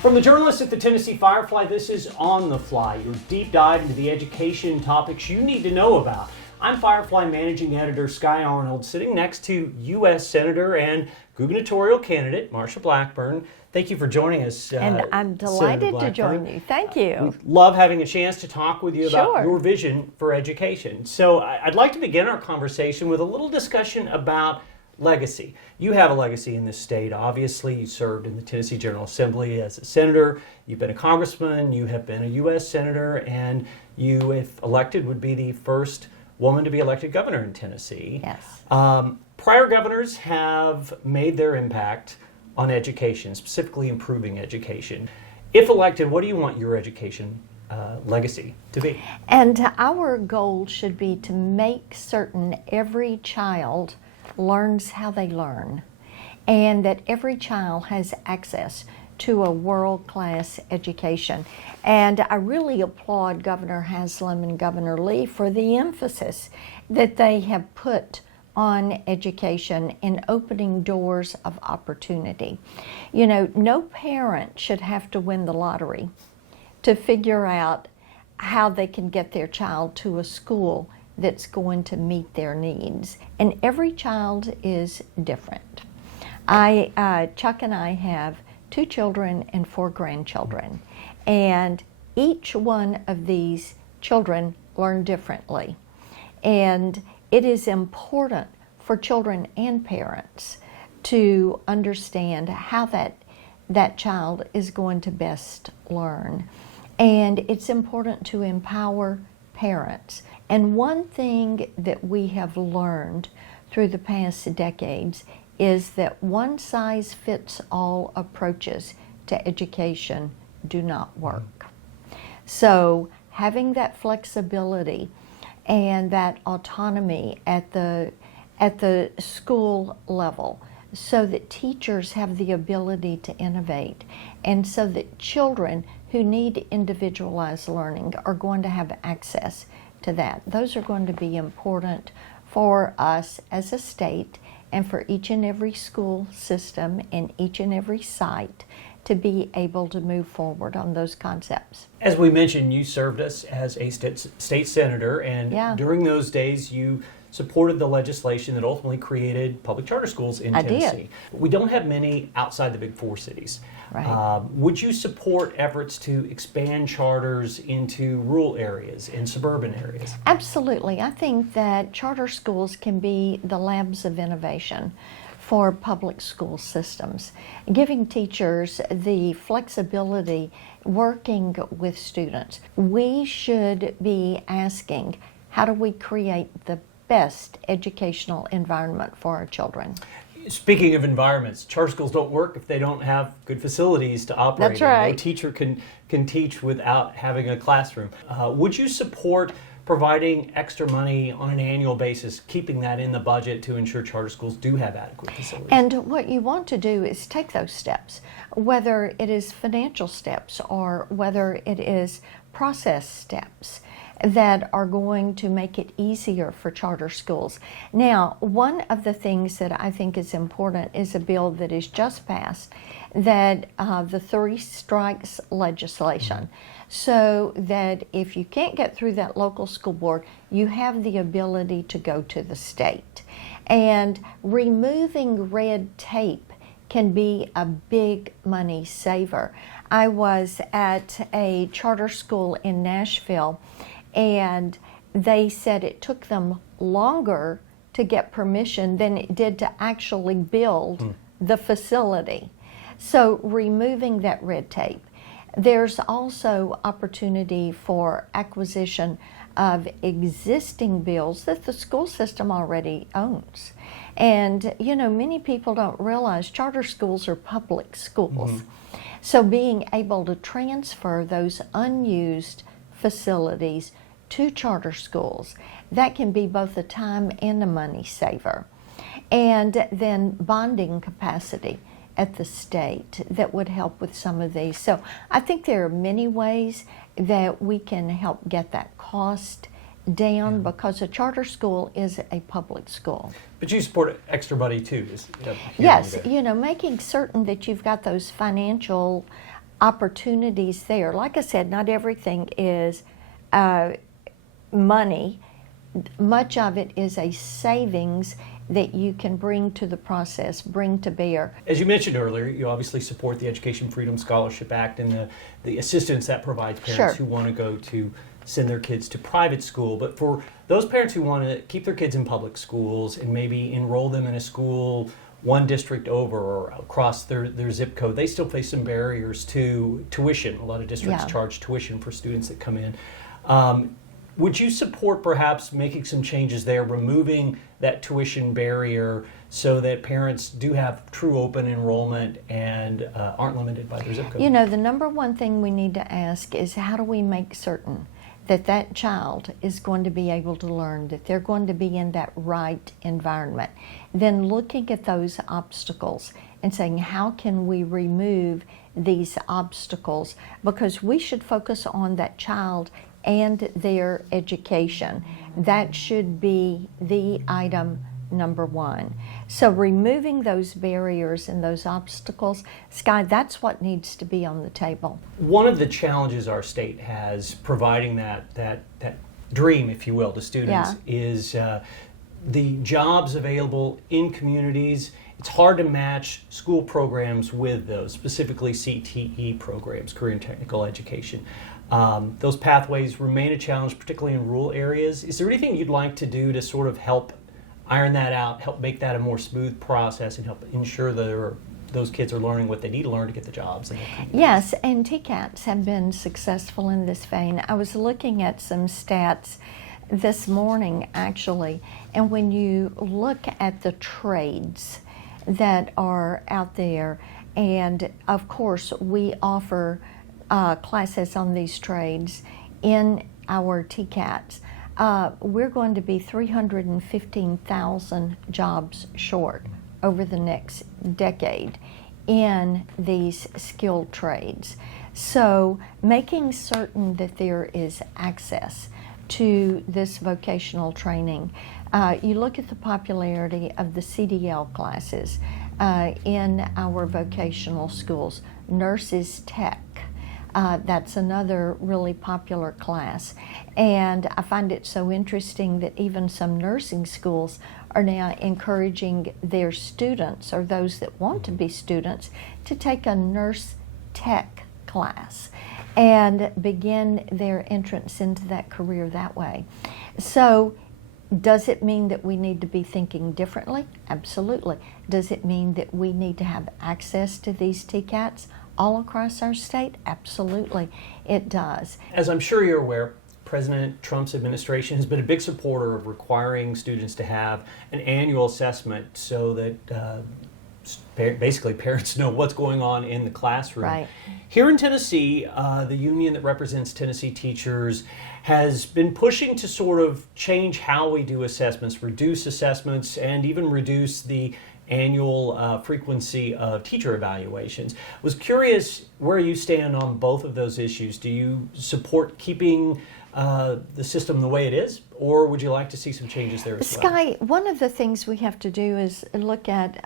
From the journalists at the Tennessee Firefly, this is On the Fly, your deep dive into the education topics you need to know about. I'm Firefly Managing Editor Sky Arnold, sitting next to U.S. Senator and gubernatorial candidate Marsha Blackburn. Thank you for joining us, And I'm delighted to join you. Thank you. We love having a chance to talk with you about your vision for education. So I'd like to begin our conversation with a little discussion about legacy. You have a legacy in this state. Obviously, you served in the Tennessee General Assembly as a senator. You've been a congressman. You have been a U.S. senator. And you, if elected, would be the first woman to be elected governor in Tennessee. Yes. Prior governors have made their impact on education, specifically improving education. If elected, what do you want your education legacy to be? And our goal should be to make certain every child learns how they learn, and that every child has access to a world-class education. And I really applaud Governor Haslam and Governor Lee for the emphasis that they have put on education in opening doors of opportunity. You know, no parent should have to win the lottery to figure out how they can get their child to a school that's going to meet their needs. And every child is different. Chuck and I have 2 children and 4 grandchildren, and each one of these children learn differently. And it is important for children and parents to understand how that child is going to best learn. And it's important to empower parents. And one thing that we have learned through the past decades is that one-size-fits-all approaches to education do not work. So having that flexibility and that autonomy at the school level, so that teachers have the ability to innovate, and so that children who need individualized learning are going to have access to that. Those are going to be important for us as a state and for each and every school system and each and every site to be able to move forward on those concepts. As we mentioned, you served us as a state senator, and during those days you supported the legislation that ultimately created public charter schools in Tennessee. We don't have many outside the big 4 cities. Right. Would you support efforts to expand charters into rural areas and suburban areas? Absolutely. I think that charter schools can be the labs of innovation for public school systems, giving teachers the flexibility working with students. We should be asking, how do we create the best educational environment for our children? Speaking of environments, charter schools don't work if they don't have good facilities to operate. That's right. No teacher can teach without having a classroom. Would you support providing extra money on an annual basis, keeping that in the budget to ensure charter schools do have adequate facilities? And what you want to do is take those steps, whether it is financial steps or whether it is process steps that are going to make it easier for charter schools. Now, one of the things that I think is important is a bill that is just passed, that the 3 strikes legislation, so that if you can't get through that local school board, you have the ability to go to the state. And removing red tape can be a big money saver. I was at a charter school in Nashville, and they said it took them longer to get permission than it did to actually build the facility. So removing that red tape. There's also opportunity for acquisition of existing bills that the school system already owns. And you know, many people don't realize charter schools are public schools. So being able to transfer those unused facilities to charter schools, that can be both a time and a money saver. And then bonding capacity at the state that would help with some of these. So I think there are many ways that we can help get that cost down, because a charter school is a public school. But you support extra money too. Yes, you know, making certain that you've got those financial opportunities there. Like I said, not everything is money. Much of it is a savings that you can bring to the process, bring to bear. As you mentioned earlier, you obviously support the Education Freedom Scholarship Act and the assistance that provides parents who want to go to send their kids to private school. But for those parents who want to keep their kids in public schools and maybe enroll them in a school one district over or across their zip code, they still face some barriers to tuition. A lot of districts charge tuition for students that come in. Would you support perhaps making some changes there, removing that tuition barrier so that parents do have true open enrollment and aren't limited by their zip code? You know, the number one thing we need to ask is, how do we make certain that that child is going to be able to learn, that they're going to be in that right environment? Then looking at those obstacles and saying, how can we remove these obstacles? Because we should focus on that child and their education. That should be the item number one. So removing those barriers and those obstacles, Sky, that's what needs to be on the table. One of the challenges our state has providing that dream, if you will, to students is the jobs available in communities. It's hard to match school programs with those, specifically CTE programs, career and technical education. Those pathways remain a challenge, particularly in rural areas. Is there anything you'd like to do to sort of help iron that out, help make that a more smooth process, and help ensure that those kids are learning what they need to learn to get the jobs? Yes, and TCATs have been successful in this vein. I was looking at some stats this morning, actually, and when you look at the trades that are out there, and of course we offer classes on these trades in our TCATs, we're going to be 315,000 jobs short over the next decade in these skilled trades. So making certain that there is access to this vocational training. You look at the popularity of the CDL classes in our vocational schools, nurses tech. That's another really popular class. And I find it so interesting that even some nursing schools are now encouraging their students, or those that want to be students, to take a nurse tech class and begin their entrance into that career that way. So does it mean that we need to be thinking differently? Absolutely. Does it mean that we need to have access to these TCATs all across our state? Absolutely, it does. As I'm sure you're aware, President Trump's administration has been a big supporter of requiring students to have an annual assessment so that basically parents know what's going on in the classroom. Right. Here in Tennessee, the union that represents Tennessee teachers has been pushing to sort of change how we do assessments, reduce assessments, and even reduce the annual frequency of teacher evaluations. Was curious where you stand on both of those issues. Do you support keeping the system the way it is, or would you like to see some changes there as well? Sky, one of the things we have to do is look at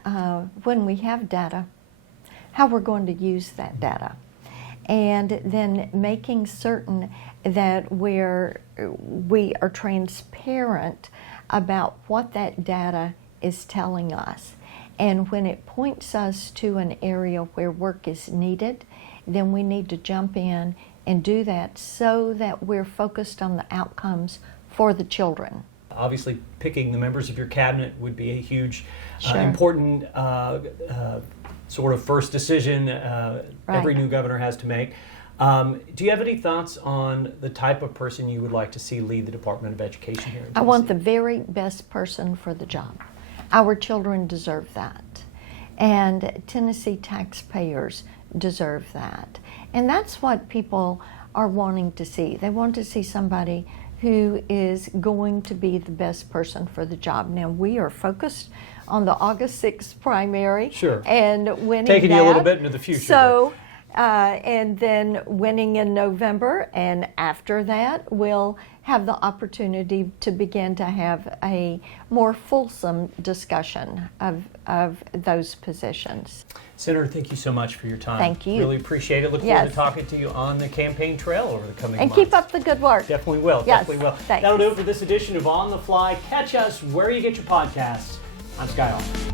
when we have data, how we're going to use that data, and then making certain that we are transparent about what that data is telling us. And when it points us to an area where work is needed, then we need to jump in and do that so that we're focused on the outcomes for the children. Obviously, picking the members of your cabinet would be a huge, important sort of first decision every new governor has to make. Do you have any thoughts on the type of person you would like to see lead the Department of Education here in Tennessee? I want the very best person for the job. Our children deserve that. And Tennessee taxpayers deserve that. And that's what people are wanting to see. They want to see somebody who is going to be the best person for the job. Now, we are focused on the August 6th primary Sure. and winning Taking that. you a little bit into the future. So and then winning in November. And after that, we'll have the opportunity to begin to have a more fulsome discussion of those positions. Senator, thank you so much for your time. Thank you. Really appreciate it. Look forward to talking to you on the campaign trail over the coming months. And keep up the good work. Definitely will. Yes. Definitely will. Thanks. That'll do it for this edition of On the Fly. Catch us where you get your podcasts. I'm Sky Hall.